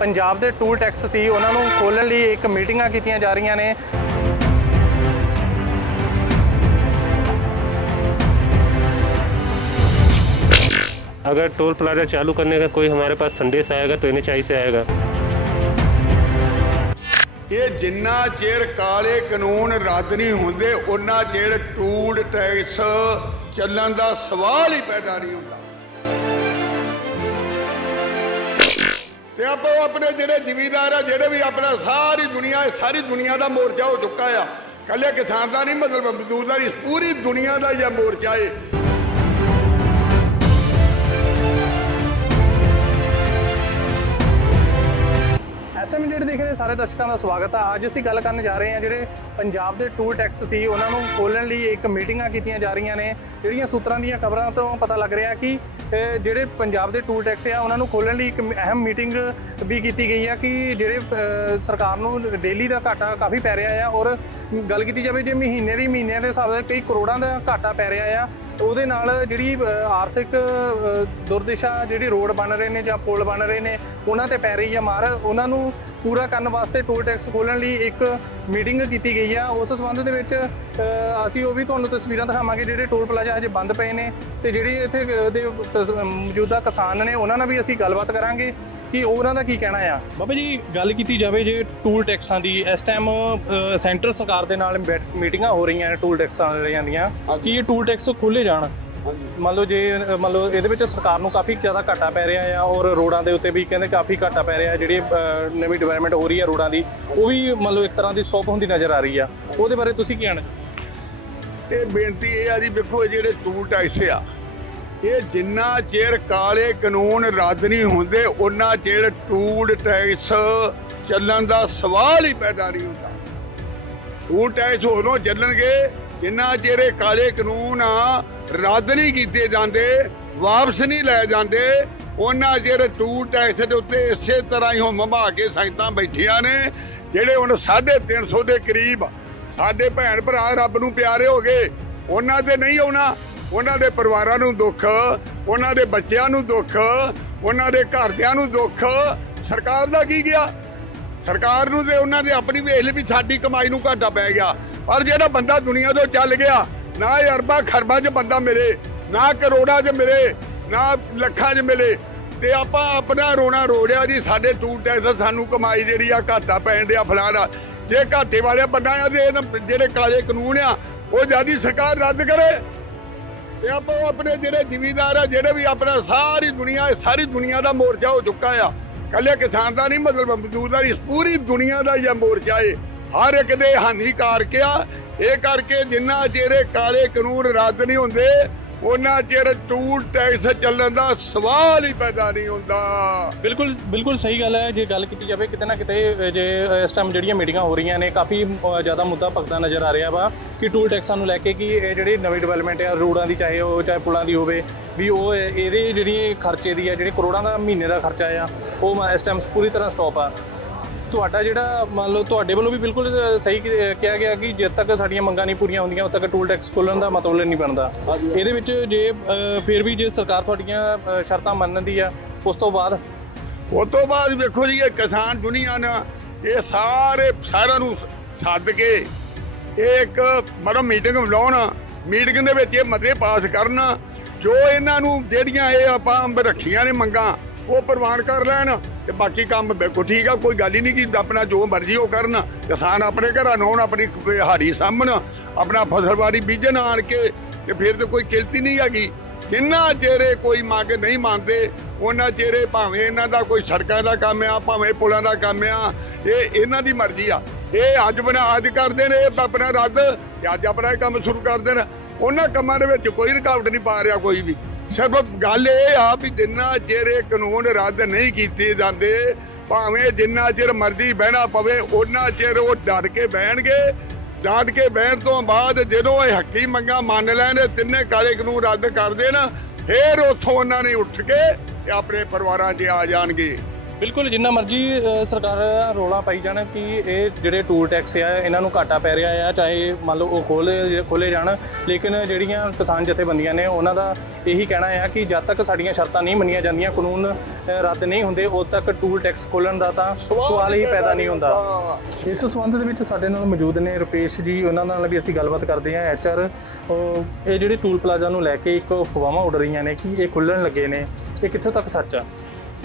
ਪੰਜਾਬ ਦੇ toll tax ਸੀ ਉਹਨਾਂ ਨੂੰ ਖੋਲ੍ਹਣ ਲਈ ਇੱਕ ਮੀਟਿੰਗਾਂ ਕੀਤੀਆਂ ਜਾ ਰਹੀਆਂ ਨੇ अगर टोल प्लाजा चालू करने का कोई हमारे पास संदेश आएगा तो एन से आएगा ਇਹ ਜਿੰਨਾ ਚਿਰ ਕਾਲੇ ਕਾਨੂੰਨ ਰੱਦ ਨਹੀਂ ਹੁੰਦੇ ਉਹਨਾਂ ਚਿਰ ਟੂਲ ਟੈਕਸ ਚੱਲਣ ਦਾ ਸਵਾਲ ਹੀ ਪੈਦਾ ਨਹੀਂ ਹੁੰਦਾ ਤੇ ਆਪੋ ਆਪਣੇ ਜਿਹੜੇ ਜ਼ਿਮੀਦਾਰ ਆ, ਜਿਹੜੇ ਵੀ ਆਪਣਾ ਸਾਰੀ ਦੁਨੀਆ ਸਾਰੀ ਦੁਨੀਆ ਦਾ ਮੋਰਚਾ ਹੋ ਚੁੱਕਾ ਆ। ਕੱਲੇ ਕਿਸਾਨ ਦਾ ਨਹੀਂ, ਮਤਲਬ ਮਜ਼ਦੂਰ ਦਾ ਨਹੀਂ, ਪੂਰੀ ਦੁਨੀਆ ਦਾ ਹੀ ਇਹ ਮੋਰਚਾ ਏ ਐਸਐਮਜੀਡੀ ਸਾਰੇ ਦਰਸ਼ਕਾਂ ਦਾ ਸਵਾਗਤ ਆ। ਅੱਜ ਅਸੀਂ ਗੱਲ ਕਰਨ ਜਾ ਰਹੇ ਹਾਂ ਜਿਹੜੇ ਪੰਜਾਬ ਦੇ ਟੂਲ ਟੈਕਸ ਸੀ, ਉਹਨਾਂ ਨੂੰ ਖੋਲ੍ਹਣ ਲਈ ਇੱਕ ਮੀਟਿੰਗਾਂ ਕੀਤੀਆਂ ਜਾ ਰਹੀਆਂ ਨੇ, ਜਿਹੜੀਆਂ ਸੂਤਰਾਂ ਦੀਆਂ ਖਬਰਾਂ ਤੋਂ ਪਤਾ ਲੱਗ ਰਿਹਾ ਕਿ ਜਿਹੜੇ ਪੰਜਾਬ ਦੇ ਟੂਲ ਟੈਕਸ ਆ, ਉਹਨਾਂ ਨੂੰ ਖੋਲ੍ਹਣ ਲਈ ਇੱਕ ਅਹਿਮ ਮੀਟਿੰਗ ਵੀ ਕੀਤੀ ਗਈ ਆ ਕਿ ਜਿਹੜੇ ਸਰਕਾਰ ਨੂੰ ਡੇਲੀ ਦਾ ਘਾਟਾ ਕਾਫੀ ਪੈ ਰਿਹਾ ਆ ਔਰ ਗੱਲ ਕੀਤੀ ਜਾਵੇ ਜੇ ਮਹੀਨੇ ਦੀ ਮਹੀਨਿਆਂ ਦੇ ਹਿਸਾਬ ਨਾਲ ਕਈ ਕਰੋੜਾਂ ਦਾ ਘਾਟਾ ਪੈ ਰਿਹਾ ਆ ਉਹਦੇ ਨਾਲ ਜਿਹੜੀ ਆਰਥਿਕ ਅਹ, ਦੁਰਦਿਸ਼ਾ ਜਿਹੜੀ ਰੋਡ ਬਣ ਰਹੇ ਨੇ ਜਾਂ ਪੁਲ ਬਣ ਰਹੇ ਨੇ ਉਹਨਾਂ ਤੇ ਪੈ ਰਹੀ ਆ ਮਾਰ। ਉਹਨਾਂ ਨੂੰ ਪੂਰਾ ਕਰਨ ਵਾਸਤੇ ਟੋਲ ਟੈਕਸ ਖੋਲ੍ਹਣ ਲਈ ਇੱਕ ਮੀਟਿੰਗ ਕੀਤੀ ਗਈ ਆ। ਉਸ ਸੰਬੰਧ ਦੇ ਵਿੱਚ ਅਸੀਂ ਉਹ ਵੀ ਤੁਹਾਨੂੰ ਤਸਵੀਰਾਂ ਦਿਖਾਵਾਂਗੇ ਜਿਹੜੇ ਟੋਲ ਪਲਾਜ਼ਾ ਹਜੇ ਬੰਦ ਪਏ ਨੇ ਤੇ ਜਿਹੜੀ ਇੱਥੇ ਦੇ ਮੌਜੂਦਾ ਕਿਸਾਨ ਨੇ ਉਹਨਾਂ ਨਾਲ ਵੀ ਅਸੀਂ ਗੱਲਬਾਤ ਕਰਾਂਗੇ ਕਿ ਉਹਨਾਂ ਦਾ ਕੀ ਕਹਿਣਾ ਆ। ਬਾਬਾ ਜੀ ਗੱਲ ਕੀਤੀ ਜਾਵੇ ਜੇ ਟੂਲ ਟੈਕਸਾਂ ਦੀ ਇਸ ਟਾਈਮ ਸੈਂਟਰ ਸਰਕਾਰ ਦੇ ਨਾਲ ਮੀਟਿੰਗਾਂ ਹੋ ਰਹੀਆਂ ਨੇ ਟੂਲ ਟੈਕਸਾਂ ਵਾਲਿਆਂ ਦੀਆਂ ਕਿ ਇਹ ਟੂਲ ਟੈਕਸ ਖੋਲੇ ਜਾਣ? ਮੰਨ ਲਓ ਜੇ ਮੰਨ ਲਓ ਇਹਦੇ ਵਿੱਚ ਸਰਕਾਰ ਨੂੰ ਕਾਫੀ ਜ਼ਿਆਦਾ ਘਾਟਾ ਪੈ ਰਿਹਾ ਆ ਔਰ ਰੋਡਾਂ ਦੇ ਉੱਤੇ ਵੀ ਕਹਿੰਦੇ ਕਾਫੀ ਘਾਟਾ ਪੈ ਰਿਹਾ ਜਿਹੜੀ ਨਵੀਂ ਡਿਵੈਲਪਮੈਂਟ ਹੋ ਰਹੀ ਆ ਰੋਡਾਂ ਦੀ ਉਹ ਵੀ ਮੰਨ ਲਓ ਇੱਕ ਤਰ੍ਹਾਂ ਦੀ ਸਟਾਪ ਹੁੰਦੀ ਨਜ਼ਰ ਆ ਰਹੀ ਆ। ਉਹਦੇ ਬਾਰੇ ਤੁਸੀਂ ਕੀ ਕਹਿਣਾ ਤੇ ਬੇਨਤੀ ਇਹ ਆ ਜੀ, ਵੇਖੋ ਇਹ ਜਿਹੜੇ ਟੂਲ ਟੈਕਸ ਆ। ਇਹ ਜਿੰਨਾ ਚਿਰ ਕਾਲੇ ਕਾਨੂੰਨ ਰੱਦ ਨਹੀਂ ਹੁੰਦੇ ਉਹਨਾਂ ਚਿਰ ਟੂਲ ਟੈਕਸ ਚੱਲਣ ਦਾ ਸਵਾਲ ਹੀ ਪੈਦਾ ਨਹੀਂ ਹੁੰਦਾ। ਟੂਲ ਟੈਕਸ ਉਦੋਂ ਚੱਲਣਗੇ, ਜਿੰਨਾ ਚਿਰ ਇਹ ਕਾਲੇ ਕਾਨੂੰਨ ਆ, ਰੱਦ ਨਹੀਂ ਕੀਤੇ ਜਾਂਦੇ, ਵਾਪਸ ਨਹੀਂ ਲੈ ਜਾਂਦੇ ਉਹਨਾਂ ਚਿਰ ਟੂਲ ਟੈਕਸ ਦੇ ਉੱਤੇ ਇਸੇ ਤਰ੍ਹਾਂ ਹੀ ਹੁਮ ਮਾ ਕੇ ਸੰਗਤਾਂ ਬੈਠੀਆਂ ਨੇ, ਜਿਹੜੇ ਹੁਣ 350 ਦੇ ਕਰੀਬ ਸਾਡੇ ਭੈਣ ਭਰਾ ਰੱਬ ਨੂੰ ਪਿਆਰੇ ਹੋ ਗਏ। ਉਹਨਾਂ ਤੇ ਨਹੀਂ ਆਉਣਾ। ਉਹਨਾਂ ਦੇ ਪਰਿਵਾਰਾਂ ਨੂੰ ਦੁੱਖ, ਉਹਨਾਂ ਦੇ ਬੱਚਿਆਂ ਨੂੰ ਦੁੱਖ, ਉਹਨਾਂ ਦੇ ਘਰਦਿਆਂ ਨੂੰ ਦੁੱਖ। ਸਰਕਾਰ ਦਾ ਕੀ ਗਿਆ? ਸਰਕਾਰ ਨੂੰ ਤੇ ਉਹਨਾਂ ਦੇ ਆਪਣੀ ਵੇਖ ਲਈ ਵੀ ਸਾਡੀ ਕਮਾਈ ਨੂੰ ਘਾਟਾ ਪੈ ਗਿਆ। ਪਰ ਜਿਹੜਾ ਬੰਦਾ ਦੁਨੀਆ ਤੋਂ ਚੱਲ ਗਿਆ, ਨਾ ਇਹ ਅਰਬਾਂ ਖਰਬਾਂ 'ਚ ਬੰਦਾ ਮਿਲੇ, ਨਾ ਕਰੋੜਾਂ 'ਚ ਮਿਲੇ, ਨਾ ਲੱਖਾਂ 'ਚ ਮਿਲੇ। ਤੇ ਆਪਾਂ ਆਪਣਾ ਰੋਣਾ ਰੋੜਿਆ ਜੀ, ਸਾਡੇ ਟੂਲ ਟੈਕਸ ਸਾਨੂੰ ਕਮਾਈ ਜਿਹੜੀ ਆ ਘਾਟਾ ਪੈਣ ਡਿਆ ਫਲਾਣਾ। ਜੇ ਘਾਟੇ ਵਾਲੇ ਬੰਦਾ ਆ ਤੇ ਇਹਨਾਂ ਜਿਹੜੇ ਕਾਲੇ ਕਾਨੂੰਨ ਆ, ਉਹ ਜਿਆਦੀ ਸਰਕਾਰ ਰੱਦ ਕਰੇ। ਤੇ ਆਪੋ ਆਪਣੇ ਜਿਹੜੇ ਜ਼ਿਮੀਦਾਰ ਆ, ਜਿਹੜੇ ਵੀ ਆਪਣਾ ਸਾਰੀ ਦੁਨੀਆ ਸਾਰੀ ਦੁਨੀਆ ਦਾ ਮੋਰਚਾ ਹੋ ਚੁੱਕਾ ਆ ਕੱਲੇ ਕਿਸਾਨ ਦਾ ਨਹੀਂ ਮਤਲਬ, ਮਜ਼ਦੂਰ ਦਾ ਨਹੀਂ ਪੂਰੀ ਦੁਨੀਆ ਦਾ ਹੀ ਇਹ ਮੋਰਚਾ ਏ ਹਰ ਇੱਕ ਦੇ ਹਾਨੀਕਾਰਕ ਆ, ਇਹ ਕਰਕੇ ਜਿੰਨਾ ਚਿਰ ਕਾਲੇ ਕਾਨੂੰਨ ਰੱਦ ਨਹੀਂ ਹੁੰਦੇ ਉਹਨਾਂ ਚਿਰ ਟੂਲ ਟੈਕਸ ਚੱਲਣ ਦਾ ਸਵਾਲ ਹੀ ਪੈਦਾ ਨਹੀਂ ਹੁੰਦਾ। ਬਿਲਕੁਲ ਬਿਲਕੁਲ ਸਹੀ ਗੱਲ ਹੈ, ਜੇ ਗੱਲ ਕੀਤੀ ਜਾਵੇ ਕਿਤੇ ਨਾ ਕਿਤੇ ਜੇ ਇਸ ਟਾਈਮ ਜਿਹੜੀਆਂ ਮੀਟਿੰਗਾਂ ਹੋ ਰਹੀਆਂ ਨੇ, ਕਾਫੀ ਜ਼ਿਆਦਾ ਮੁੱਦਾ ਭਖਦਾ ਨਜ਼ਰ ਆ ਰਿਹਾ ਵਾ ਕਿ ਟੂਲ ਟੈਕਸਾਂ ਨੂੰ ਲੈ ਕੇ ਕਿ ਇਹ ਜਿਹੜੀ ਨਵੀਂ ਡਿਵੈਲਪਮੈਂਟ ਆ ਰੋਡਾਂ ਦੀ ਚਾਹੇ ਉਹ, ਚਾਹੇ ਪੁਲਾਂ ਦੀ ਹੋਵੇ, ਵੀ ਉਹ ਇਹਦੇ ਜਿਹੜੀ ਖਰਚੇ ਦੀ ਆ, ਜਿਹੜੀ ਕਰੋੜਾਂ ਦਾ ਮਹੀਨੇ ਦਾ ਖਰਚਾ ਆ, ਉਹ ਇਸ ਟਾਈਮ ਪੂਰੀ ਤਰ੍ਹਾਂ ਸਟਾਪ ਆ। ਤੁਹਾਡਾ ਜਿਹੜਾ ਮੰਨ ਲਓ ਤੁਹਾਡੇ ਵੱਲੋਂ ਵੀ ਬਿਲਕੁਲ ਸਹੀ ਕਿਹਾ ਗਿਆ ਕਿ ਜਦ ਤੱਕ ਸਾਡੀਆਂ ਮੰਗਾਂ ਨਹੀਂ ਪੂਰੀਆਂ ਹੁੰਦੀਆਂ ਉਦ ਤੱਕ ਟੂਲ ਟੈਕਸ ਖੋਲ੍ਹਣ ਦਾ ਮਤਲਬ ਨਹੀਂ ਬਣਦਾ। ਇਹਦੇ ਵਿੱਚ ਜੇ ਫਿਰ ਵੀ ਜੇ ਸਰਕਾਰ ਤੁਹਾਡੀਆਂ ਸ਼ਰਤਾਂ ਮੰਨਦੀ ਆ ਉਸ ਤੋਂ ਬਾਅਦ? ਉਸ ਤੋਂ ਬਾਅਦ ਵੇਖੋ ਜੀ ਇਹ ਕਿਸਾਨ ਦੁਨੀਆ ਨੇ ਇਹ ਸਾਰੇ ਸਾਰਿਆਂ ਨੂੰ ਸੱਦ ਕੇ ਇਹ ਇੱਕ ਮਤਲਬ ਮੀਟਿੰਗ ਬੁਲਾਉਣ ਮੀਟਿੰਗ ਦੇ ਵਿੱਚ ਇਹ ਮਤੇ ਪਾਸ ਕਰਨ ਜੋ ਇਹਨਾਂ ਨੂੰ ਜਿਹੜੀਆਂ ਇਹ ਆਪਾਂ ਰੱਖੀਆਂ ਨੇ ਮੰਗਾਂ ਉਹ ਪ੍ਰਵਾਨ ਕਰ ਲੈਣ ਤੇ ਬਾਕੀ ਕੰਮ ਬਿਲਕੁਲ ਠੀਕ ਆ, ਕੋਈ ਗੱਲ ਹੀ ਨਹੀਂ ਕਿ ਆਪਣਾ ਜੋ ਮਰਜ਼ੀ ਉਹ ਕਰਨ। ਕਿਸਾਨ ਆਪਣੇ ਘਰਾਂ ਨੂੰ ਆਪਣੀ ਹਾੜੀ ਸਾਂਭਣ, ਆਪਣਾ ਫਸਲਵਾੜੀ ਬੀਜਣ ਆਣ ਕੇ ਤੇ ਫਿਰ ਤੇ ਕੋਈ ਕਿਲਤੀ ਨਹੀਂ ਹੈਗੀ। ਜਿੰਨਾ ਚਿਹਰੇ ਕੋਈ ਮੰਗ ਨਹੀਂ ਮੰਨਦੇ, ਉਹਨਾਂ ਚਿਹਰੇ ਭਾਵੇਂ ਇਹਨਾਂ ਦਾ ਕੋਈ ਸੜਕਾਂ ਦਾ ਕੰਮ ਆ, ਭਾਵੇਂ ਪੁਲਾਂ ਦਾ ਕੰਮ ਆ, ਇਹ ਇਹਨਾਂ ਦੀ ਮਰਜ਼ੀ ਆ। ਇਹ ਅੱਜ ਬਣਾ, ਅੱਜ ਕਰਦੇ ਨੇ, ਇਹ ਆਪਣਾ ਰੱਦ ਤੇ ਅੱਜ ਆਪਣਾ ਇਹ ਕੰਮ ਸ਼ੁਰੂ ਕਰਦੇ ਨੇ ਉਹਨਾਂ ਕੰਮਾਂ ਦੇ ਵਿੱਚ ਕੋਈ ਰੁਕਾਵਟ ਨਹੀਂ ਪਾ ਰਿਹਾ ਕੋਈ ਵੀ। ਸਿਰਫ ਗੱਲ ਇਹ ਆ ਵੀ ਜਿੰਨਾ ਚਿਰ ਇਹ ਕਾਨੂੰਨ ਰੱਦ ਨਹੀਂ ਕੀਤੇ ਜਾਂਦੇ, ਭਾਵੇਂ ਜਿੰਨਾ ਚਿਰ ਮਰਜ਼ੀ ਬਹਿਣਾ ਪਵੇ ਉਹਨਾਂ ਚਿਰ ਉਹ ਡਰ ਕੇ ਬਹਿਣਗੇ। ਡਰ ਕੇ ਬਹਿਣ ਤੋਂ ਬਾਅਦ ਜਦੋਂ ਇਹ ਹੱਕੀ ਮੰਗਾ ਮੰਨ ਲੈਣ ਤਿੰਨੇ ਕਾਲੇ ਕਾਨੂੰਨ ਰੱਦ ਕਰ ਦੇਣ, ਫੇਰ ਉਥੋਂ ਉਹਨਾਂ ਨੇ ਉੱਠ ਕੇ ਆਪਣੇ ਪਰਿਵਾਰਾਂ 'ਚ ਆ ਜਾਣਗੇ। ਬਿਲਕੁਲ ਜਿੰਨਾ ਮਰਜ਼ੀ ਅ, ਸਰਕਾਰਾਂ ਰੋਲਾ ਪਾਈ ਜਾਣ ਕਿ ਇਹ ਜਿਹੜੇ ਟੂਲ ਟੈਕਸ ਆ ਇਹਨਾਂ ਨੂੰ ਘਾਟਾ ਪੈ ਰਿਹਾ ਆ ਚਾਹੇ ਮੰਨ ਲਓ ਉਹ ਖੋਲੇ ਖੋਲੇ ਜਾਣ। ਲੇਕਿਨ ਜਿਹੜੀਆਂ ਕਿਸਾਨ ਜਥੇਬੰਦੀਆਂ ਨੇ ਉਹਨਾਂ ਦਾ ਇਹੀ ਕਹਿਣਾ ਆ ਕਿ ਜਦ ਤੱਕ ਸਾਡੀਆਂ ਸ਼ਰਤਾਂ ਨਹੀਂ ਮੰਨੀਆਂ ਜਾਂਦੀਆਂ ਕਾਨੂੰਨ ਅ, ਰੱਦ ਨਹੀਂ ਹੁੰਦੇ ਉਦ ਤੱਕ ਟੂਲ ਟੈਕਸ ਖੋਲਣ ਦਾ ਤਾਂ ਸਵਾਲ ਹੀ ਪੈਦਾ ਨਹੀਂ ਹੁੰਦਾ। ਇਸ ਸੰਬੰਧ ਦੇ ਵਿੱਚ ਸਾਡੇ ਨਾਲ ਮੌਜੂਦ ਨੇ ਰੁਪੇਸ਼ ਜੀ ਉਹਨਾਂ ਨਾਲ ਵੀ ਅਸੀਂ ਗੱਲਬਾਤ ਕਰਦੇ ਹਾਂ ਐਚਆਰ ਇਹ ਜਿਹੜੇ ਟੂਲ ਪਲਾਜ਼ਾ ਨੂੰ ਲੈ ਕੇ ਇੱਕ ਅਫਵਾਹਾਂ ਉੱਡ ਰਹੀਆਂ ਨੇ ਕਿ ਇਹ ਖੁੱਲਣ ਲੱਗੇ ਨੇ ਇਹ ਕਿੱਥੋਂ ਤੱਕ ਸੱਚ ਆ?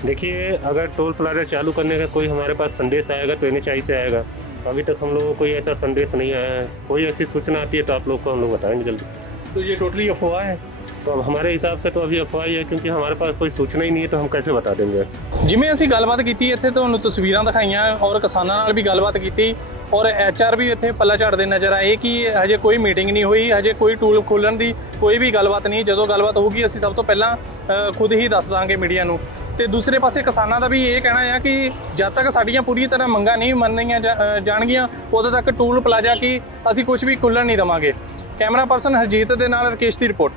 देखिए अगर टोल प्लाजा चालू करने का कोई हमारे पास संदेश आएगा तो एन से आएगा अभी तक हम लोगों को कोई ऐसा संदेश नहीं आया है कोई ऐसी सूचना आती है तो आप लोग को हम लोग बताएंगे जल्दी तो ये टोटली अफवाह है तो अब हमारे हिसाब से तो अभी अफवाह ही है क्योंकि हमारे पास कोई सूचना ही नहीं है तो हम कैसे बता देंगे ਜਿਵੇਂ ਅਸੀਂ ਗੱਲਬਾਤ ਕੀਤੀ ਇੱਥੇ ਤੁਹਾਨੂੰ ਤਸਵੀਰਾਂ ਦਿਖਾਈਆਂ ਔਰ ਕਿਸਾਨਾਂ ਨਾਲ ਵੀ ਗੱਲਬਾਤ ਕੀਤੀ ਔਰ ਐਚਆਰ ਵੀ ਇੱਥੇ ਪੱਲਾ ਝਾੜਦੇ ਨਜ਼ਰ ਆਏ ਕਿ ਹਜੇ ਕੋਈ ਮੀਟਿੰਗ ਨਹੀਂ ਹੋਈ ਹਜੇ ਕੋਈ ਟੂਲ ਖੋਲਣ ਦੀ ਕੋਈ ਵੀ ਗੱਲਬਾਤ ਨਹੀਂ ਜਦੋਂ ਗੱਲਬਾਤ ਹੋਊਗੀ ਅਸੀਂ ਸਭ ਤੋਂ ਪਹਿਲਾਂ ਅ, ਖੁਦ ਹੀ ਦੱਸ ਦਾਂਗੇ ਮੀਡੀਆ ਨੂੰ ਤੇ ਦੂਸਰੇ ਪਾਸੇ ਕਿਸਾਨਾਂ ਦਾ ਵੀ ਇਹ ਕਹਿਣਾ ਹੈ ਕਿ ਜਦ ਤੱਕ ਸਾਡੀਆਂ ਪੂਰੀ ਤਰ੍ਹਾਂ ਮੰਗਾਂ ਨਹੀਂ ਮੰਨੀਆਂ ਜਾਣਗੀਆਂ, ਉਦੋਂ ਤੱਕ ਟੂਲ ਪਲਾਜ਼ਾ ਕੀ ਅਸੀਂ ਕੁਝ ਵੀ ਖੁੱਲਣ ਨਹੀਂ ਦਵਾਂਗੇ। ਕੈਮਰਾ ਪਰਸਨ ਹਰਜੀਤ ਦੇ ਨਾਲ ਰਕੇਸ਼ ਦੀ ਰਿਪੋਰਟ।